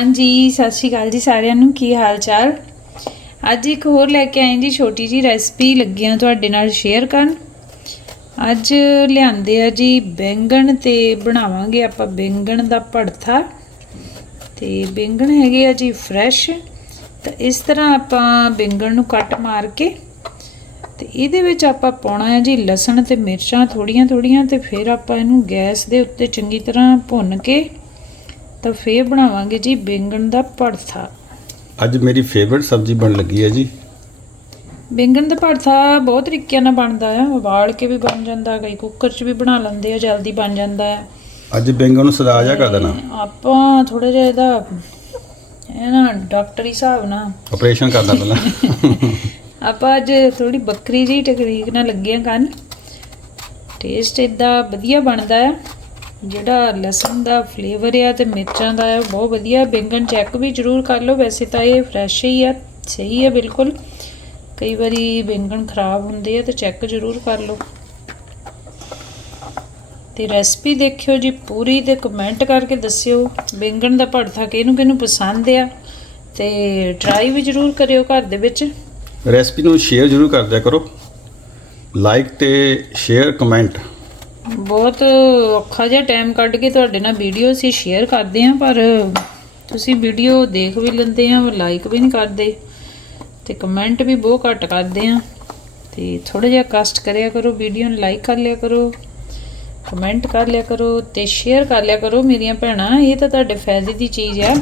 ਹਾਂਜੀ, ਸਤਿ ਸ਼੍ਰੀ ਅਕਾਲ ਜੀ ਸਾਰਿਆਂ ਨੂੰ। ਕੀ ਹਾਲ ਚਾਲ? ਅੱਜ ਇੱਕ ਹੋਰ ਲੈ ਕੇ ਆਏ ਜੀ, ਛੋਟੀ ਜੀ ਰੈਸਪੀ ਲੱਗੀਆਂ ਤੁਹਾਡੇ ਨਾਲ ਸ਼ੇਅਰ ਕਰਨ। ਅੱਜ ਲਿਆਂਦੇ ਆ ਜੀ ਬੈਂਗਣ ਤੇ ਬਣਾਵਾਂਗੇ ਆਪਾਂ ਬੈਂਗਣ ਦਾ ਭੜਥਾ। ਤੇ ਬੈਂਗਣ ਹੈਗੇ ਆ ਜੀ ਫਰੈਸ਼ ਤਾਂ ਇਸ ਤਰ੍ਹਾਂ ਆਪਾਂ ਬੈਂਗਣ ਨੂੰ ਕੱਟ ਮਾਰ ਕੇ ਤੇ ਇਹਦੇ ਵਿੱਚ ਆਪਾਂ ਪਾਉਣਾ ਹੈ ਜੀ ਲਸਣ ਤੇ ਮਿਰਚਾਂ ਥੋੜੀਆਂ ਥੋੜੀਆਂ ਤੇ ਫਿਰ ਆਪਾਂ ਇਹਨੂੰ ਗੈਸ ਦੇ ਉੱਤੇ ਚੰਗੀ ਤਰ੍ਹਾਂ ਭੁੰਨ ਕੇ ਤਾਂ ਫੇਰ ਬਣਾਵਾਂਗੇ ਜੀ ਬੈਂਗਣ ਦਾ ਭੜਥਾ। ਅੱਜ ਮੇਰੀ ਫੇਵਰਿਟ ਸਬਜ਼ੀ ਬਣ ਲੱਗੀ ਹੈ ਜੀ। ਬੈਂਗਣ ਦਾ ਭੜਥਾ ਬਹੁਤ ਤਰੀਕਿਆਂ ਨਾਲ ਬਣਦਾ ਆ ਉਬਾਲ ਕੇ ਵੀ ਬਣ ਜਾਂਦਾ ਕਈ ਕੁੱਕਰ 'ਚ ਵੀ ਬਣਾ ਲੈਂਦੇ ਆ ਜਲਦੀ ਬਣ ਜਾਂਦਾ ਹੈ। ਅੱਜ ਬੈਂਗਣ ਨੂੰ ਸਦਾ ਜਾ ਕਰ ਦੇਣਾ। ਆਪਾਂ ਥੋੜਾ ਜਿਹਾ ਇਹਦਾ ਇਹ ਨਾ ਡਾਕਟਰੀ ਹਿਸਾਬ ਨਾਲ। ਆਪਰੇਸ਼ਨ ਕਰਨਾ ਪਹਿਲਾਂ। ਆਪਾਂ ਅੱਜ ਥੋੜੀ ਬੱਕਰੀ ਜੀ ਟਕਰੀਕ ਨਾਲ ਲੱਗੇ ਆ ਕੰਨ। ਟੇਸਟ ਇਦਾਂ ਵਧੀਆ ਬਣਦਾ ਆ ਜਿਹੜਾ ਲਸਣ ਦਾ ਫਲੇਵਰ ਆ ਤੇ ਮਿਰਚਾਂ ਦਾ ਆ, ਬਹੁਤ ਵਧੀਆ। ਬੈਂਗਣ ਚੈੱਕ ਵੀ ਜ਼ਰੂਰ ਕਰ ਲਓ। ਵੈਸੇ ਤਾਂ ਇਹ ਫਰੈਸ਼ ਹੀ ਆ, ਸਹੀ ਹੈ ਬਿਲਕੁਲ। ਕਈ ਵਾਰੀ ਬੈਂਗਣ ਖਰਾਬ ਹੁੰਦੇ ਆ ਤੇ ਚੈੱਕ ਜ਼ਰੂਰ ਕਰ ਲਓ। ਤੇ ਰੈਸਪੀ ਦੇਖਿਓ ਜੀ, ਪੂਰੀ ਤੇ ਕਮੈਂਟ ਕਰਕੇ ਦੱਸਿਓ। ਬੈਂਗਣ ਦਾ ਭੜਥਾ ਕਿਹਨੂੰ ਕਿਹਨੂੰ ਪਸੰਦ ਆ ਤੇ ਟਰਾਈ ਵੀ ਜ਼ਰੂਰ ਕਰਿਓ ਘਰ ਦੇ ਵਿੱਚ। ਰੈਸਪੀ ਨੂੰ ਸ਼ੇਅਰ ਜ਼ਰੂਰ ਕਰ ਦਿਆ ਕਰੋ। ਲਾਈਕ ਤੇ ਸ਼ੇਅਰ ਕਮੈਂਟ ਬਹੁਤ ਔਖਾ ਜਿਹਾ ਟਾਈਮ ਕੱਢ ਕੇ ਤੁਹਾਡੇ ਨਾਲ ਵੀਡੀਓ ਅਸੀਂ ਸ਼ੇਅਰ ਕਰਦੇ ਹਾਂ, ਪਰ ਤੁਸੀਂ ਵੀਡੀਓ ਦੇਖ ਵੀ ਲੈਂਦੇ ਆ ਲਾਈਕ ਵੀ ਨਹੀਂ ਕਰਦੇ ਤੇ ਕਮੈਂਟ ਵੀ ਬਹੁਤ ਘੱਟ ਕਰਦੇ ਆ। ਤੇ ਥੋੜਾ ਜਿਹਾ ਕਸ਼ਟ ਕਰਿਆ ਕਰੋ ਵੀਡੀਓ ਨੂੰ ਲਾਈਕ ਕਰ ਲਿਆ ਕਰੋ ਕਮੈਂਟ ਕਰ ਲਿਆ ਕਰੋ ਤੇ ਸ਼ੇਅਰ ਕਰ ਲਿਆ ਕਰੋ ਮੇਰੀਆਂ ਭੈਣਾਂ, ਇਹ ਤਾਂ ਤੁਹਾਡੇ ਫਾਇਦੇ ਦੀ ਚੀਜ਼ ਆ।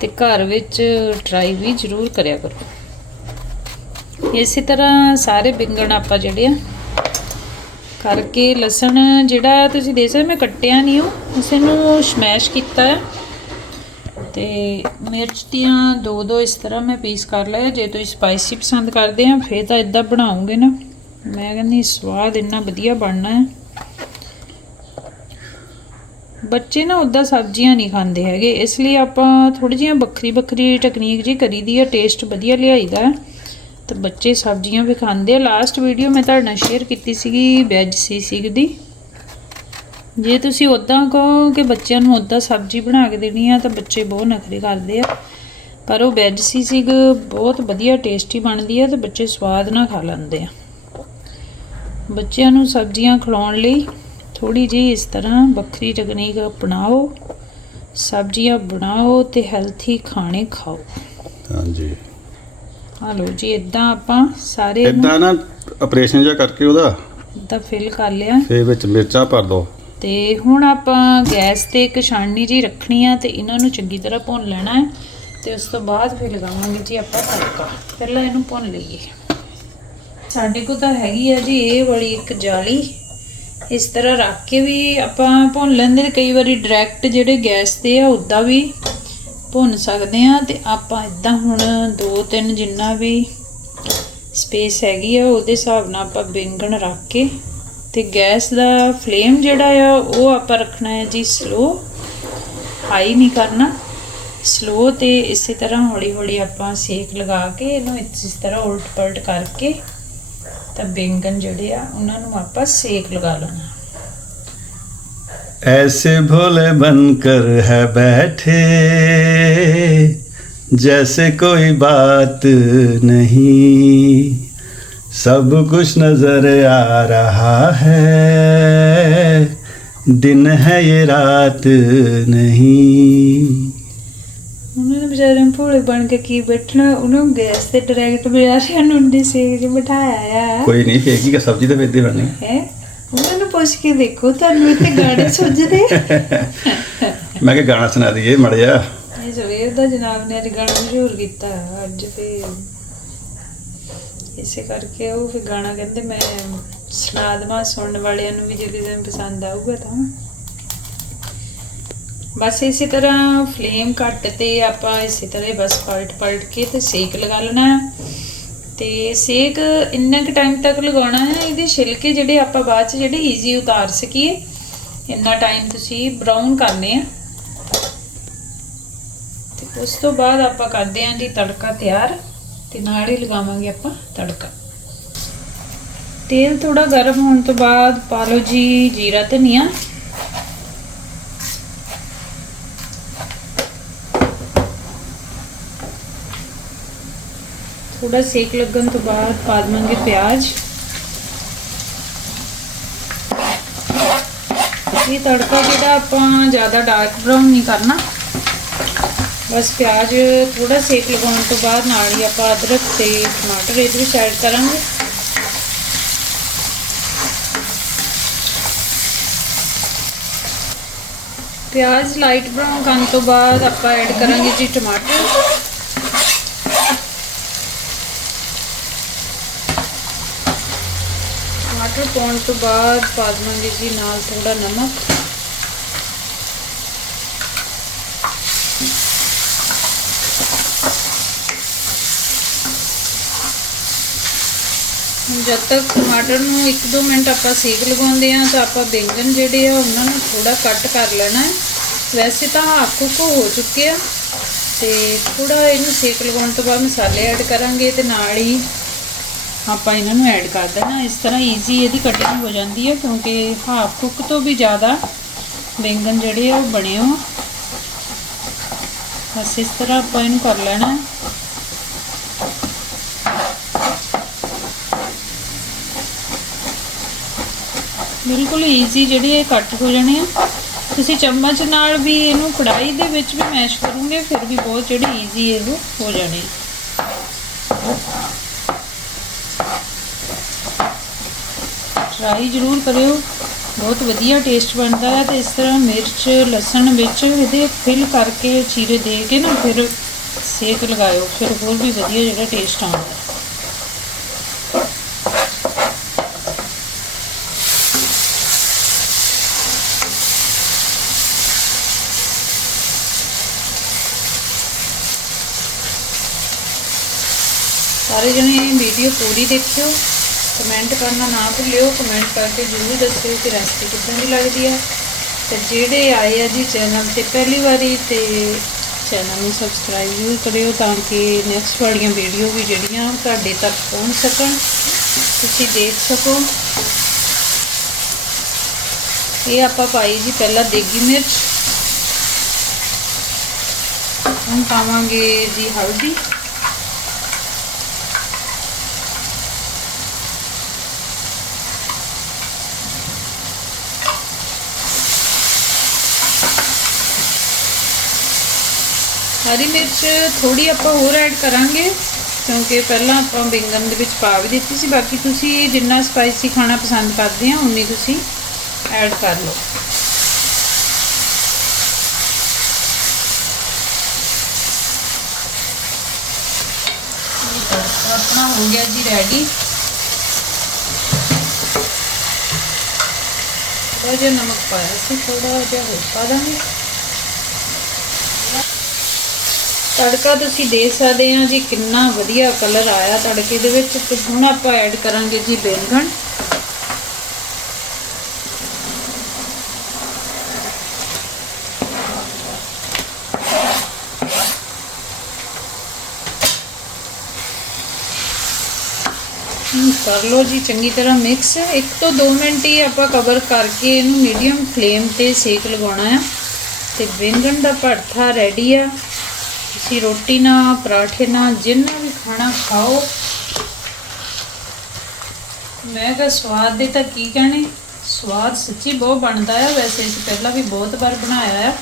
ਤੇ ਘਰ ਵਿੱਚ ਟਰਾਈ ਵੀ ਜ਼ਰੂਰ ਕਰਿਆ ਕਰੋ। ਇਸੇ ਤਰ੍ਹਾਂ ਸਾਰੇ ਬਿੰਗਣ ਆਪਾਂ ਜਿਹੜੇ ਆ ਕਰਕੇ ਲਸਣ ਜਿਹੜਾ ਤੁਸੀਂ ਦੇਖ ਸਕਦੇ ਮੈਂ ਕੱਟਿਆ ਨਹੀਂ ਉਹ। ਉਸੇ ਨੂੰ ਸਮੈਸ਼ ਕੀਤਾ ਹੈ। ਤੇ ਮਿਰਚ ਦੀਆਂ ਦੋ ਦੋ ਇਸ ਤਰ੍ਹਾਂ ਮੈਂ ਪੀਸ ਕਰ ਲਏ ਜੇ ਤੁਸੀਂ ਸਪਾਈਸੀ ਪਸੰਦ ਕਰਦੇ ਆ, ਫੇਰ ਤਾਂ ਇਦਾਂ ਬਣਾਉਂਗੇ ਨਾ। ਮੈਂ ਕਹਿੰਦੀ ਸਵਾਦ ਇੰਨਾ ਵਧੀਆ ਬਣਨਾ ਹੈ। ਬੱਚੇ ਨਾ ਉਦਾਂ ਸਬਜ਼ੀਆਂ ਨਹੀਂ ਖਾਂਦੇ ਹੈਗੇ, ਇਸ ਲਈ ਆਪਾਂ ਥੋੜੀ ਜਿਹੀਆਂ ਵੱਖਰੀ ਵੱਖਰੀ ਟੈਕਨੀਕ ਜੀ ਕਰੀਦੀ ਆ। ਟੇਸਟ ਵਧੀਆ ਲਿਆਈਦਾ ਹੈ। ਤੇ ਬੱਚੇ ਸਬਜ਼ੀਆਂ ਵੀ ਖਾਂਦੇ ਆ। ਲਾਸਟ ਵੀਡੀਓ ਮੈਂ ਤੁਹਾਡੇ ਨਾਲ ਸ਼ੇਅਰ ਕੀਤੀ ਸੀਗੀ ਵੈਜ ਸੀ ਸਿਗ ਦੀ। ਜੇ ਤੁਸੀਂ ਉਦਾਂ ਕਹੋ ਕਿ ਬੱਚਿਆਂ ਨੂੰ ਉਦਾਂ ਸਬਜ਼ੀ ਬਣਾ ਕੇ ਦੇਣੀ ਆ, ਤਾਂ ਬੱਚੇ ਬਹੁਤ ਨਖਰੇ ਕਰਦੇ ਆ। ਪਰ ਉਹ ਵੈਜ ਸੀ ਸਿਗ ਬਹੁਤ ਵਧੀਆ ਟੇਸਟੀ ਬਣਦੀ ਆ ਤੇ ਬੱਚੇ ਸਵਾਦ ਨਾਲ ਖਾ ਲੈਂਦੇ ਆ। ਬੱਚਿਆਂ ਨੂੰ ਸਬਜ਼ੀਆਂ ਖਿਲਾਉਣ ਲਈ ਥੋੜੀ ਜਿਹੀ ਇਸ ਤਰ੍ਹਾਂ ਵੱਖਰੀ ਤਕਨੀਕ ਅਪਣਾਓ। ਸਬਜ਼ੀਆਂ ਬਣਾਓ ਤੇ ਹੈਲਥੀ ਖਾਣੇ ਖਾਓ। ਹਾਂਜੀ। ਲਓ ਜੀ ਇਦਾਂ ਆਪਾਂ ਸਾਰੇ ਇਦਾਂ ਨਾ ਆਪਰੇਸ਼ਨ ਜਿਹਾ ਕਰਕੇ ਉਹਦਾ ਇਦਾਂ ਫਿਲ ਕਰ ਲਿਆ। ਫੇਰ ਵਿੱਚ ਮਿਰਚਾਂ ਭਰ ਦੋ। ਤੇ ਹੁਣ ਆਪਾਂ ਗੈਸ ਤੇ ਇੱਕ ਛਾਣਨੀ ਜੀ ਰੱਖਣੀ ਆ ਤੇ ਇਹਨਾਂ ਨੂੰ ਚੰਗੀ ਤਰ੍ਹਾਂ ਭੁੰਨ ਲੈਣਾ ਹੈ ਤੇ ਉਸ ਤੋਂ ਬਾਅਦ ਫਿਰ ਲਗਾਵਾਂਗੇ ਜੀ ਆਪਾਂ ਤੜਕਾ। ਪਹਿਲਾਂ ਇਹਨੂੰ ਭੁੰਨ ਲਈਏ। ਸਾਡੇ ਕੋਲ ਤਾਂ ਹੈਗੀ ਆ ਜੀ ਇਹ ਵਾਲੀ ਇੱਕ ਜਾਲੀ। ਇਸ ਤਰ੍ਹਾਂ ਰੱਖ ਕੇ ਵੀ ਆਪਾਂ ਭੁੰਨ ਲੈਂਦੇ ਤੇ ਕਈ ਵਾਰੀ ਡਾਇਰੈਕਟ ਜਿਹੜੇ ਗੈਸ ਤੇ ਆ ਉੱਦਾਂ ਵੀ ਭੁੰਨ ਸਕਦੇ ਆ ਤੇ ਆਪਾਂ ਇਦਾਂ ਹੁਣ ਦੋ ਤਿੰਨ ਜਿੰਨਾ ਵੀ ਸਪੇਸ ਹੈਗੀ ਆ, ਉਹਦੇ ਹਿਸਾਬ ਨਾਲ ਆਪਾਂ ਬੈਂਗਣ ਰੱਖ ਕੇ ਤੇ ਗੈਸ ਦਾ ਫਲੇਮ ਜਿਹੜਾ ਆ, ਉਹ ਆਪਾਂ ਰੱਖਣਾ ਹੈ ਜੀ ਸਲੋ ਹਾਈ ਨਹੀਂ ਕਰਨਾ। ਸਲੋ ਤੇ ਇਸੇ ਤਰ੍ਹਾਂ ਹੌਲੀ ਹੌਲੀ ਆਪਾਂ ਸੇਕ ਲਗਾ ਕੇ ਇਹਨੂੰ ਇਸ ਤਰ੍ਹਾਂ ਉਲਟ ਪਲਟ ਕਰਕੇ ਤਾਂ ਬੈਂਗਣ ਜਿਹੜੇ ਆ, ਉਹਨਾਂ ਨੂੰ ਆਪਾਂ ਸੇਕ ਲਗਾ ਲੈਣਾ। ऐसे भोले बनकर है बैठे जैसे कोई बात नहीं सब कुछ नजर आ रहा है दिन है ये रात नहीं ਉਹਨਾਂ ਨੇ ਵਿਚਾਰਿਆਂ ਨੂੰ ਭੋਲੇ ਬਣ ਕੇ ਕੀ ਬੈਠਣਾ ਉਹਨੂੰ ਗੈਸ ਤੇ ਡਾਇਰੈਕਟ ਬਿਆਰਿਆਂ ਨੂੰ ਉਂਡੀ ਸੇਕ 'ਚ ਬਿਠਾਇਆ ਆ कोई नहीं फेंकी का सब्जी तो बेदी बननी ਹੈ ਉਹਨਾਂ ਨੂੰ ਪੁੱਛ ਕੇ ਦੇਖੋ ਤੁਹਾਨੂੰ ਇੱਥੇ ਗਾਣੇ ਸੁਝਦੇ? ਮੈਂ ਕਿ ਗਾਣਾ ਸੁਣਾ ਦਈਏ ਮੜਿਆ ਇਹ ਜ਼ਵੇਰ ਦਾ ਜਨਾਬ ਨੇ ਅੱਜ ਗਾਣਾ ਮਸ਼ਹੂਰ ਕੀਤਾ ਅੱਜ ਫੇ ਇਸੇ ਕਰਕੇ ਉਹ ਫੇ ਗਾਣਾ ਕਹਿੰਦੇ ਮੈਂ ਸੁਣਾ ਦਵਾਂ ਸੁਣਨ ਵਾਲਿਆਂ ਨੂੰ ਵੀ ਜੇ ਨੂੰ ਪਸੰਦ ਆਊਗਾ ਤਾਂ। ਬਸ ਇਸੇ ਤਰ੍ਹਾਂ ਫਲੇਮ ਕੱਟ ਤੇ ਆਪਾਂ ਇਸੇ ਤਰ੍ਹਾਂ ਬਸ ਪਲਟ ਪਲਟ ਕੇ ਤੇ ਸੇਕ ਲਗਾ ਲੈਣਾ। ਤੇ ਸੇਕ ਇੰਨਾ ਕੁ ਟਾਈਮ ਤੱਕ ਲਗਾਉਣਾ ਹੈ, ਇਹਦੇ ਛਿਲਕੇ ਜਿਹੜੇ ਆਪਾਂ ਬਾਅਦ ਚ ਜਿਹੜੇ ਈਜ਼ੀ ਉਤਾਰ ਸਕੀਏ। ਇੰਨਾ ਟਾਈਮ ਤੁਸੀਂ ਬਰਾਊਨ ਕਰਨੇ ਆ। ਤੇ ਉਸ ਤੋਂ ਬਾਅਦ ਆਪਾਂ ਕਰਦੇ ਆਂ ਜੀ ਤੜਕਾ ਤਿਆਰ, ਤੇ ਨਾਲ ਹੀ ਲਗਾਵਾਂਗੇ ਆਪਾਂ ਤੜਕਾ। ਤੇਲ ਥੋੜਾ ਗਰਮ ਹੋਣ ਤੋਂ ਬਾਅਦ ਪਾ ਲਓ ਜੀ ਜੀਰਾ ਧਨੀਆ। ਥੋੜਾ ਸੇਕ ਲੱਗਣ ਤੋਂ ਬਾਅਦ ਪਾ ਦੇਵਾਂਗੇ ਪਿਆਜ਼। ਇਹ ਤੜਕਾ ਜਿਹੜਾ ਆਪਾਂ ਜ਼ਿਆਦਾ ਡਾਰਕ ਬਰਾਊਨ ਨਹੀਂ ਕਰਨਾ। ਬਸ ਪਿਆਜ਼ ਥੋੜਾ ਸੇਕ ਲਗਾਉਣ ਤੋਂ ਬਾਅਦ ਨਾਲ ਹੀ ਆਪਾਂ ਅਦਰਕ ਤੇ ਟਮਾਟਰ ਇਹਦੇ ਵਿੱਚ ਐਡ ਕਰਾਂਗੇ। ਪਿਆਜ਼ ਲਾਈਟ ਬਰਾਊਨ ਕਰਨ ਤੋਂ ਬਾਅਦ ਆਪਾਂ ਐਡ ਕਰਾਂਗੇ ਜੀ ਟਮਾਟਰ। ਟਮਾਟਰ ਪਾਉਣ ਤੋਂ ਬਾਅਦ ਪਾ ਦੇਵਾਂਗੇ ਜੀ ਨਾਲ ਥੋੜਾ ਨਮਕ। ਜਦ ਤੱਕ ਟਮਾਟਰ ਨੂੰ 1-2 ਮਿੰਟ ਆਪਾਂ ਸੇਕ ਲਗਾਉਂਦੇ ਆ ਤਾਂ ਆਪਾਂ ਬੈਂਗਣ ਜਿਹੜੇ ਆ ਉਹਨਾਂ ਨੂੰ ਥੋੜਾ ਕੱਟ ਕਰ ਲੈਣਾ ਹੈ। ਵੈਸੇ ਤਾਂ ਹਾਫ ਕੁੱਕ ਹੋ ਚੁੱਕੇ ਆ ਤੇ ਥੋੜਾ ਇਹਨੂੰ ਸੇਕ ਲਗਾਉਣ ਤੋਂ ਬਾਅਦ ਮਸਾਲੇ ਐਡ ਕਰਾਂਗੇ ਤੇ ਨਾਲ ਹੀ ਆਪਾਂ ਇਹਨਾਂ ਨੂੰ ਐਡ ਕਰ ਦੇਣਾ। ਇਸ ਤਰ੍ਹਾਂ ਈਜ਼ੀ ਇਹਦੀ ਕਟਿੰਗ ਹੋ ਜਾਂਦੀ ਹੈ ਕਿਉਂਕਿ ਹਾਫ ਕੁੱਕ ਤੋਂ ਵੀ ਜ਼ਿਆਦਾ ਬੈਂਗਣ ਜਿਹੜੇ ਆ ਉਹ ਬਣੇ ਹੋ ਬਸ ਇਸ ਤਰ੍ਹਾਂ ਆਪਾਂ ਇਹਨੂੰ ਕਰ ਲੈਣਾ ਬਿਲਕੁਲ ਈਜ਼ੀ ਜਿਹੜੇ ਇਹ ਕੱਟ ਹੋ ਜਾਣੇ ਆ। ਤੁਸੀਂ ਚਮਚ ਨਾਲ ਵੀ ਇਹਨੂੰ ਕੜਾਈ ਦੇ ਵਿੱਚ ਵੀ ਮੈਸ਼ ਕਰੋਗੇ, ਫਿਰ ਵੀ ਬਹੁਤ ਜਿਹੜੇ ਈਜ਼ੀ ਇਹ ਹੋ ਜਾਣੇ। ਟਰਾਈ ਜ਼ਰੂਰ ਕਰਿਓ। ਬਹੁਤ ਵਧੀਆ ਟੇਸਟ ਬਣਦਾ ਹੈ ਤੇ ਇਸ ਤਰ੍ਹਾਂ ਮਿਰਚ, ਲਸਣ ਵਿੱਚ ਇਹਦੇ ਫਿਲ ਕਰਕੇ ਚੀਰੇ ਦੇ ਕੇ ਨਾ ਫਿਰ ਸੇਕ ਲਗਾਇਓ, ਫਿਰ ਹੋਰ ਵੀ ਵਧੀਆ ਜਿਹੜਾ ਟੇਸਟ ਆਉਂਦਾ ਹੈ। ਸਾਰੇ ਜਣੇ ਵੀਡੀਓ ਪੂਰੀ ਦੇਖਿਓ। ਕਮੈਂਟ ਕਰਨਾ ਨਾ ਭੁੱਲਿਓ ਕਮੈਂਟ ਕਰਕੇ ਜ਼ਰੂਰ ਦੱਸਿਓ ਕਿ ਰੈਸਪੀ ਕਿੱਦਾਂ ਦੀ ਲੱਗਦੀ ਹੈ। ਤੇ ਜਿਹੜੇ ਆਏ ਆ ਜੀ ਚੈਨਲ ਤੇ ਪਹਿਲੀ ਵਾਰੀ ਤੇ ਚੈਨਲ ਨੂੰ ਸਬਸਕ੍ਰਾਈਬ ਜ਼ਰੂਰ ਕਰਿਓ ਤਾਂ ਕਿ ਨੈਕਸਟ ਵਾਲੀਆਂ ਵੀਡੀਓ ਵੀ ਜਿਹੜੀਆਂ ਤੁਹਾਡੇ ਤੱਕ ਪਹੁੰਚ ਸਕਣ। ਤੁਸੀਂ ਦੇਖ ਸਕੋ। ਇਹ ਆਪਾਂ ਪਾਈ ਜੀ ਪਹਿਲਾਂ ਦੇਗੀ ਮਿਰਚ। ਹੁਣ ਪਾਵਾਂਗੇ ਜੀ ਹਲਦੀ। ਹਰੀ ਮਿਰਚ ਥੋੜੀ ਆਪਾਂ ਹੋਰ ਐਡ ਕਰਾਂਗੇ, ਕਿਉਂਕਿ ਪਹਿਲਾਂ ਆਪਾਂ ਬੈਂਗਣ ਦੇ ਵਿੱਚ ਪਾ ਵੀ ਦਿੱਤੀ ਸੀ, ਬਾਕੀ ਤੁਸੀਂ ਜਿੰਨਾ ਸਪਾਈਸੀ ਖਾਣਾ ਪਸੰਦ ਕਰਦੇ ਆ, ਉਨੀ ਤੁਸੀਂ ਐਡ ਕਰ ਲਓ। ਆਪਣਾ ਹੋ ਗਿਆ ਜੀ ਰੈਡੀ ਥੋੜਾ ਜਿਹਾ ਨਮਕ ਪਾਇਆ ਸੀ ਥੋੜਾ ਜਿਹਾ ਹੋਰ ਪਾ ਦਾਂਗੇ। ਤੜਕਾ ਤੁਸੀਂ ਦੇਖ ਸਕਦੇ ਆ ਜੀ, ਕਿੰਨਾ ਵਧੀਆ ਕਲਰ ਆਇਆ ਤੜਕੇ ਦੇ ਵਿੱਚ ਤੇ ਹੁਣ ਆਪਾਂ ਐਡ ਕਰਾਂਗੇ ਜੀ ਬੈਂਗਣ। ਕਰ ਲਓ ਜੀ, ਚੰਗੀ ਤਰ੍ਹਾਂ ਮਿਕਸ ਇੱਕ ਤੋਂ 2 ਮਿੰਟ ਹੀ ਆਪਾਂ ਕਵਰ ਕਰਕੇ ਇਹਨੂੰ ਮੀਡੀਅਮ ਫਲੇਮ ਤੇ ਸੇਕ ਲਗਾਉਣਾ ਆ। ਤੇ ਬੈਂਗਣ ਦਾ ਭਰਥਾ ਰੈਡੀ ਆ। ਤੁਸੀਂ ਰੋਟੀ ਨਾਲ ਪਰਾਠੇ ਨਾਲ ਜਿੰਨਾ ਵੀ ਖਾਣਾ ਖਾਓ। ਮੈਂ ਕਿਹਾ ਸਵਾਦ ਦੇ ਤਾਂ ਕੀ ਕਹਿਣੇ? ਸਵਾਦ ਸੱਚੀ ਬਹੁਤ ਬਣਦਾ ਆ। ਵੈਸੇ ਅਸੀਂ ਪਹਿਲਾਂ ਵੀ ਬਹੁਤ ਵਾਰ ਬਣਾਇਆ ਆ।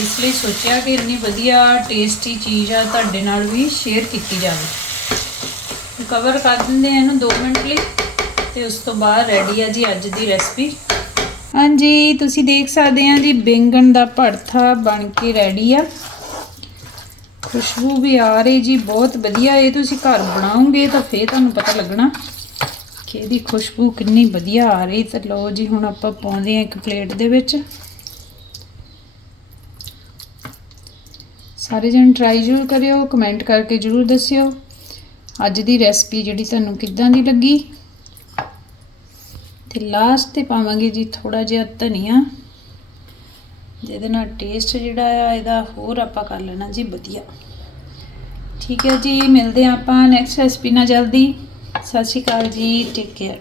ਇਸ ਲਈ ਸੋਚਿਆ ਕਿ ਇੰਨੀ ਵਧੀਆ ਟੇਸਟੀ ਚੀਜ਼ ਆ ਤੁਹਾਡੇ ਨਾਲ ਵੀ ਸ਼ੇਅਰ ਕੀਤੀ ਜਾਵੇ। ਕਵਰ ਕਰ ਦਿੰਦੇ ਆ ਇਹਨੂੰ 2 ਮਿੰਟ ਲਈ ਤੇ ਉਸ ਤੋਂ ਬਾਅਦ ਰੈਡੀ ਆ ਜੀ ਅੱਜ ਦੀ ਰੈਸਪੀ ਹਾਂਜੀ, ਤੁਸੀਂ ਦੇਖ ਸਕਦੇ ਆ ਜੀ ਬੈਂਗਣ ਦਾ ਭਰਥਾ ਬਣ ਕੇ ਰੈਡੀ ਆ। ਖੁਸ਼ਬੂ ਵੀ ਆ ਰਹੀ ਜੀ, ਬਹੁਤ ਵਧੀਆ। ਇਹ ਤੁਸੀਂ ਘਰ ਬਣਾਉਂਗੇ ਤਾਂ ਫੇਰ ਤੁਹਾਨੂੰ ਪਤਾ ਲੱਗਣਾ ਕਿ ਇਹਦੀ ਖੁਸ਼ਬੂ ਕਿੰਨੀ ਵਧੀਆ ਆ ਰਹੀ। ਤੇ ਲਓ ਜੀ, ਹੁਣ ਆਪਾਂ ਪਾਉਂਦੇ ਆ ਇੱਕ ਪਲੇਟ ਦੇ ਵਿੱਚ। ਸਾਰੇ ਜਣ ਟਰਾਈ ਜ਼ਰੂਰ ਕਰਿਓ ਕਮੈਂਟ ਕਰਕੇ ਜ਼ਰੂਰ ਦੱਸਿਓ। ਅੱਜ ਦੀ ਰੈਸਪੀ ਜਿਹੜੀ ਤੁਹਾਨੂੰ ਕਿੱਦਾਂ ਦੀ ਲੱਗੀ? ਤੇ ਲਾਸਟ ਤੇ ਪਾਵਾਂਗੇ ਜੀ ਥੋੜਾ ਜਿਹਾ ਧਨੀਆ। ਜਿਹਦੇ ਨਾਲ ਟੇਸਟ ਜਿਹੜਾ ਆ, ਇਹਦਾ ਹੋਰ ਆਪਾਂ ਕਰ ਲੈਣਾ ਜੀ ਵਧੀਆ। ਠੀਕ ਹੈ ਜੀ, ਮਿਲਦੇ ਹਾਂ ਆਪਾਂ ਨੈਕਸਟ ਰੈਸਪੀ ਨਾਲ ਜਲਦੀ। ਸਤਿ ਸ਼੍ਰੀ ਅਕਾਲ ਜੀ ਟੇਕ ਕੇਅਰ